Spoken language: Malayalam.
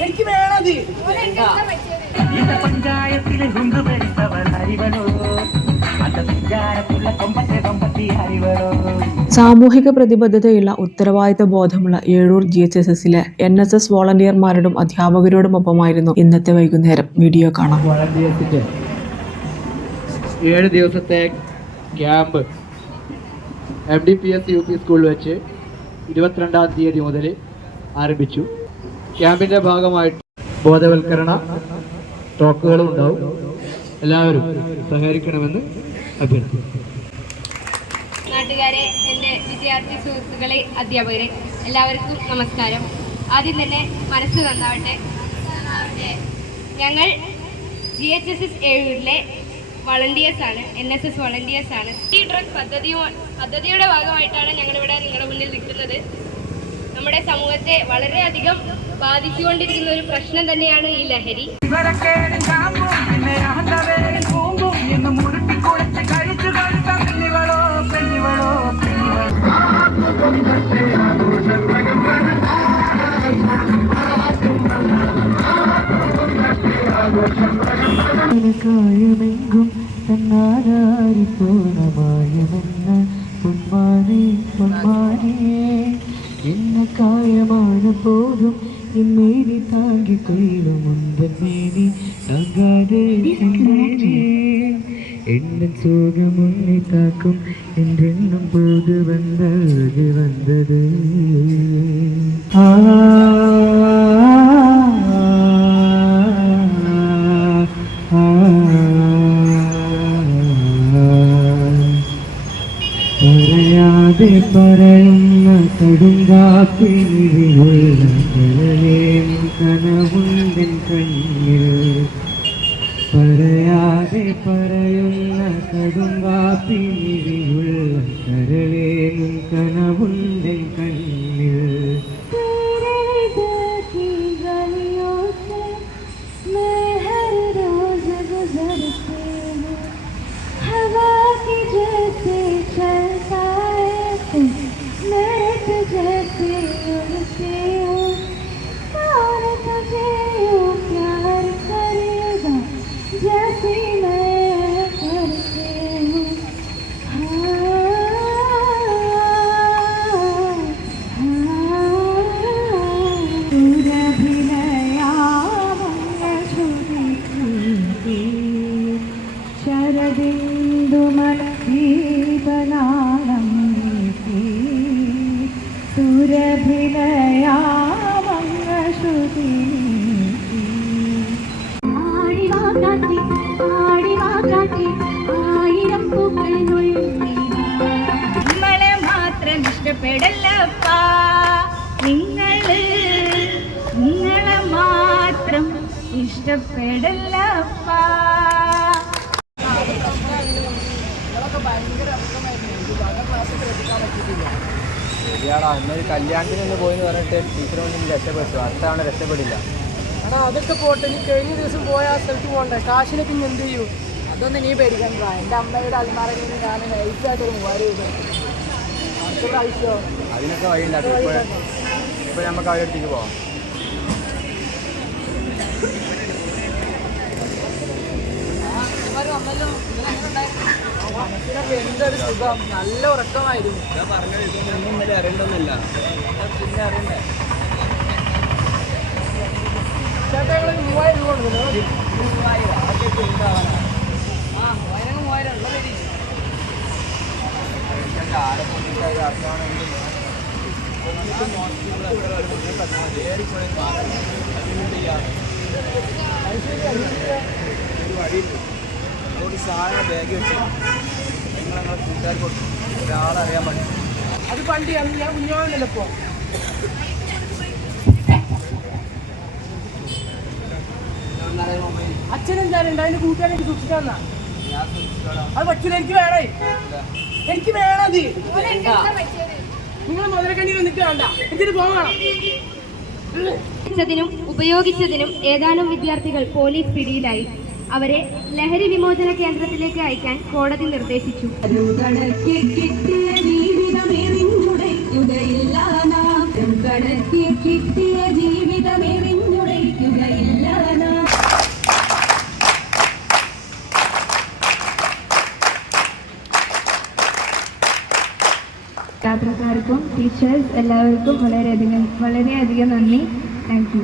എനിക്ക് പഞ്ചായത്തിലെ സാമൂഹിക പ്രതിബദ്ധതയുള്ള ഉത്തരവാദിത്ത ബോധമുള്ള ഏഴൂർ ജി എച്ച് എസ് എസിലെ എൻ എസ് എസ് വോളണ്ടിയർമാരോടും അധ്യാപകരോടുമൊപ്പമായിരുന്നു ഇന്നത്തെ വൈകുന്നേരം. വീഡിയോ കാണാം. ഏഴ് ദിവസത്തെ camp M D P S U P സ്കൂളിൽ വെച്ച് ഇരുപത്തിരണ്ടാം തീയതി മുതൽ ആരംഭിച്ചു. ക്യാമ്പിന്റെ ഭാഗമായിട്ട് ബോധവൽക്കരണ ടോക്കുകളും ഉണ്ടാവും. എല്ലാവരും സഹകരിക്കണമെന്ന് അഭ്യർത്ഥിക്കുന്നു. നാട്ടുകാരെ എന്റെ വിദ്യാർത്ഥി സുഹൃത്തുക്കളെ അധ്യാപകരെ എല്ലാവർക്കും നമസ്കാരം. ആദ്യം തന്നെ മനസ്സ് നന്നാവട്ടെ. ഞങ്ങൾ ജി എച്ച് എസ് എസ് ഏഴൂരിലെ വളണ്ടിയേഴ്സ് ആണ് എൻ എസ് എസ് വളണ്ടിയേഴ്സ് ആണ്. ഈ ഡ്രഗ് പദ്ധതി പദ്ധതിയുടെ ഭാഗമായിട്ടാണ് ഞങ്ങളിവിടെ നിങ്ങളുടെ മുന്നിൽ നിൽക്കുന്നത്. നമ്മുടെ സമൂഹത്തെ വളരെയധികം ബാധിച്ചുകൊണ്ടിരിക്കുന്ന ഒരു പ്രശ്നം തന്നെയാണ് ഈ ലഹരി. Thank കാമ്പും കായമെങ്കും തന്നാരാരിക്കോണമായമെന്ന പൊന്മാനെ പൊന്മാനെ എന്ന കായമാണ് പോലും ഇമ്മേനി താങ്ങിക്കൊള്ളും മുന്തമേനി താങ്കാതെ എന്നും സോകം ഉന്നെ കാക്കും എന്തെന്നും പോതു വന്നത് വന്നത് ആ പറയാതെ പറയുന്ന കടുങ്കാപ്പിനിലുള്ള കരവേം കനവുണ്ടൻ കണ്ണിൽ. പറയാതെ പറയുന്ന കടുങ്കാപ്പിനിലുള്ള കരളേനും കനവുണ്ടൻ കണ്ണിൽ. Okay. ഇഷ്ടപ്പെടല്ലപ്പാ ശരിയാടാ അന്നൊരു കല്യാണത്തിന് ഒന്ന് പോയെന്ന് പറഞ്ഞിട്ട് ടീച്ചർ കൊണ്ട് രക്ഷപ്പെട്ടു. അടുത്താണ് രക്ഷപ്പെടില്ല. എടാ അതൊക്കെ പോട്ടെ നീ കഴിഞ്ഞ ദിവസം പോയ ആ സ്ഥലത്ത് പോകണ്ടേ കാശിനൊക്കെ ഇനി എന്ത് ചെയ്യൂ? അതൊന്നും നീ പേടിക്കണ്ട. എന്റെ അമ്മയുടെ അൽമാരയിൽ നിന്ന് ഞാൻ നൈസായിട്ട് ഒരു മൂവായിരം അതിനൊക്കെ വഴിയുണ്ട്. ഇപ്പൊ ഇപ്പോൾ നമുക്ക് അവരുടെ അടുത്തേക്ക് പോവാം. മനസ്സിനൊക്കെ എന്തൊരു സുഖം. നല്ല ഉറക്കമായിരുന്നു. ഇന്നലെ അറിയണ്ടെന്നല്ല പിന്നെ അറിയണ്ടേ? ചേട്ടാ ഞങ്ങൾ മൂവായിരം രൂപ കൊടുക്കുന്നു ആ മൂവായിരം മൂവായിരം ഉള്ള പേര് ഒരു സാധനം ബാഗ് വെച്ച് നിങ്ങൾ ഞങ്ങളെ കൂട്ടുകാർ കൊടുത്തു ഒരാളറിയാൻ പറ്റും അത് പണ്ട് അന്ന് ഞാൻ കുഞ്ഞോന്നല്ല ഇപ്പോ? അച്ഛനെന്തായാലും ഉണ്ട്. അതിന്റെ കൂട്ടുകാരെ എനിക്ക് സൂക്ഷിക്കാന്നാ അത് പറ്റില്ല എനിക്ക് വേണേ. എനിക്ക് വേണത് നിങ്ങൾ മുതലക്കണ്ണി വന്നിട്ട് വേണ്ട. എന്തിനു പോകണം ും ഉപയോഗിച്ചതിനും ഏതാനും വിദ്യാർത്ഥികൾ പോലീസ് പിടിയിലായി. അവരെ ലഹരി വിമോചന കേന്ദ്രത്തിലേക്ക് അയക്കാൻ കോടതി നിർദ്ദേശിച്ചു. യാത്രക്കാർക്കും ടീച്ചേഴ്സ് എല്ലാവർക്കും വളരെയധികം വളരെയധികം നന്ദി. Thank you